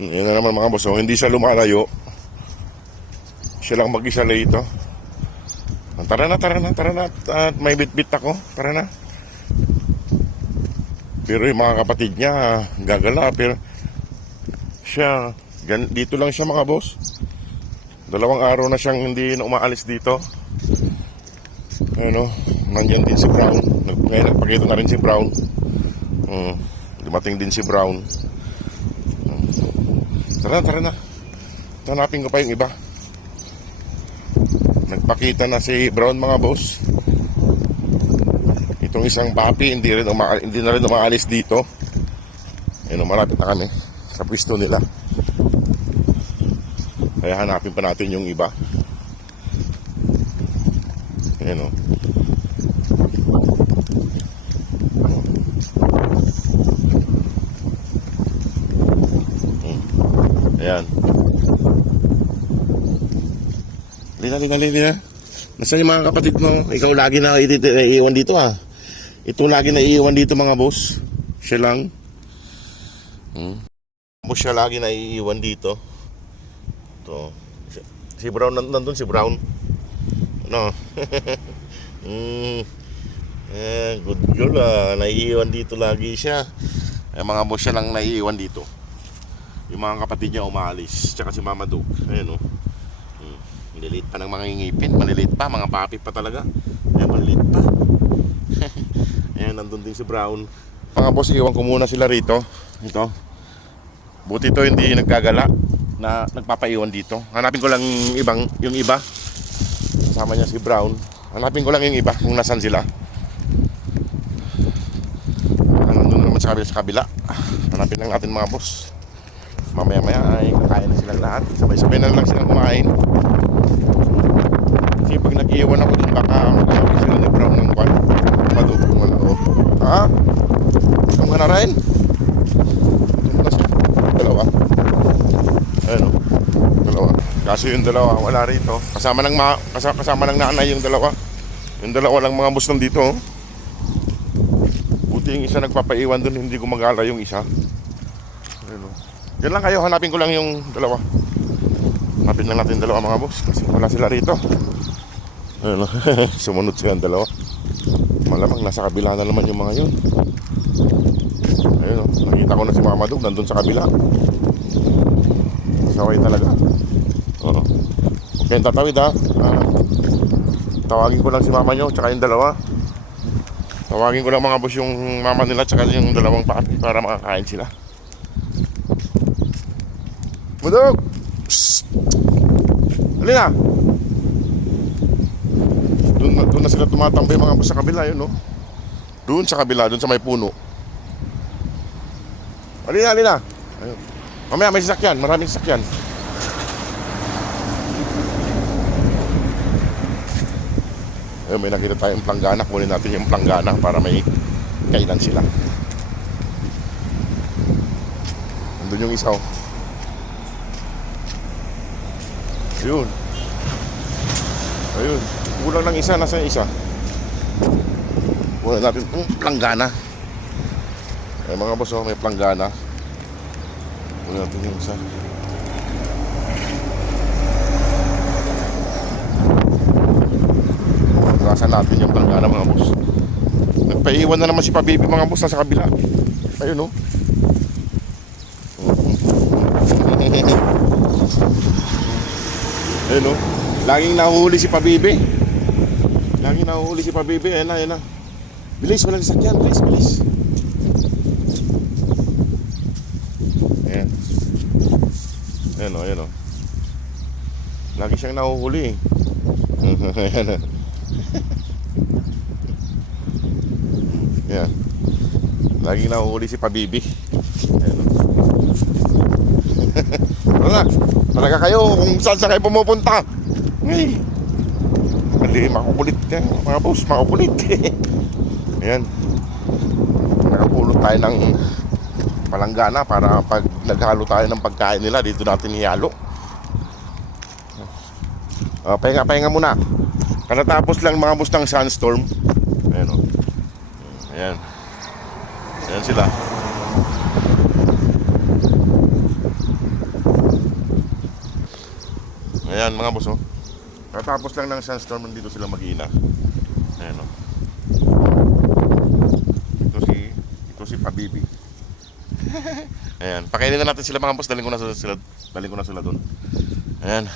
Yan na naman mga boss. Oh, hindi siya lumalayo. Siya lang mag-isa rito. Tara na. At may bitbit ako. Tara na. Pero yung mga kapatid niya, gagala. Pero siya, dito lang siya mga boss. 2 araw na siyang hindi na umaalis dito. Ano, nandyan din si Brown. Ngayon nagpakita na rin si Brown. Dumating din si Brown. Tara na. Hanapin ko pa yung iba. Nagpakita na si Brown mga boss. Itong isang papi hindi na rin umaalis dito. Ayun, malapit na kami sa pwesto nila. Kaya hanapin pa natin yung iba. Ayun, oh. Ayan. Lina. Nasaan yung mga kapatid mo? Ikaw lagi na iiwan dito ah. Ito lagi na iiwan dito mga boss. Siya lang. Siya lagi na iiwan dito. Ito. Si Brown, nandun si Brown. Ano? Good girl ah. Naiiwan dito lagi siya. Mga boss siya lang naiiwan dito. Yung mga kapatid niya umalis. Tsaka si Mama Dog. Ayan o. Maliliit pa ng mga ngipin. Maliliit pa. Mga papi pa talaga. Ayan, maliliit pa. Ayan, nandun din si Brown. Mga boss, iwan ko muna sila rito. Ito. Buti ito hindi nagkagala na nagpapaiwan dito. Hanapin ko lang yung iba. Kasama niya si Brown. Hanapin ko lang yung iba kung nasan sila. Nandun naman sa kabila. Hanapin lang natin mga boss. Mamaya ay kakain na silang lahat. Sabay-sabay na lang silang kumain. Kasi pag nag-iwan ako dun, baka magkakabit sila ni Brown ng kwan. Madugong wala ako. Ha? Ito ka na rin? Ito na siya. Dalawa. Ayan o. Dalawa. Kaso yung dalawa wala rito. Kasama ng nanay yung dalawa. Yung dalawa lang mga boss nandito. Oh. Buti yung isa nagpapaiwan dun, hindi gumagala yung isa. Ayan o. Yan lang kayo, hanapin ko lang yung dalawa. Hanapin lang natin dalawa mga boss. Kasi wala sila rito. Ayun, sumunod silang dalawa. Malamang nasa kabila na naman yung mga yun. Ayun, nakita ko na si Mama Dog nandun sa kabila. Saway talaga. Oo. Okay, tatawid ha. Tawagin ko lang si mama nyo tsaka yung dalawa. Tawagin ko lang mga boss yung mama nila tsaka yung dalawang papi para makakain sila. Budok! Shhh! Halina! Doon na sila tumatambay mga boss sa kabila yun, no? Doon sa kabila, doon sa may puno. Halina! Ayun. Mamaya may sasakyan, maraming sasakyan. Ayun, may nakita tayong planggana. Kunin natin yung planggana para may kainan sila. Nandun yung isa, oh. Ayun. Kulang lang isa. Nasa yung isa? Kunin natin planggana. Ay mga boss, oh, may planggana. Kunin natin yung isa. Pagkasan natin yung planggana mga boss. Nagpaiwan na naman si Pabibi mga boss sa kabila. Ayun, oh. Ayun, oh. Laging nahuhuli si Pabibi. Ayun na. Bilis, walang sakyan. Bilis. Ayan. Ayun, oh. Lagi siyang nahuhuli. Ayan. Ayan. Laging nahuhuli si Pabibi. Ayan. Talaga kayo kung saan kayo pumupunta. Ay, mali, makukulit yan mga boss, makukulit. Ayan, nakapulot tayo ng palanggana para pag naghalo tayo ng pagkain nila dito natin ihalo. Pahinga muna. Katatapos lang mga boss ng sandstorm. Ayan, o. Ayan sila. Ayan mga boss, oh. Katapos lang ng sandstorm, nandito sila mag-ina. Ayan, oh. Ito si Pabibi. Ayan, pakainin na natin sila mga boss, daling ko na sila doon. Ayan.